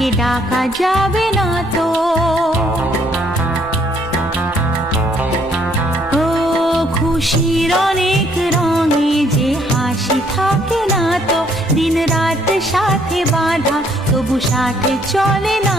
তাকে ডাকা যাবে না তো। ও খুশির অনেক রঙে যে হাসি থাকে না তো, দিন রাত সাথে বাঁধা তবু সাথে চলে না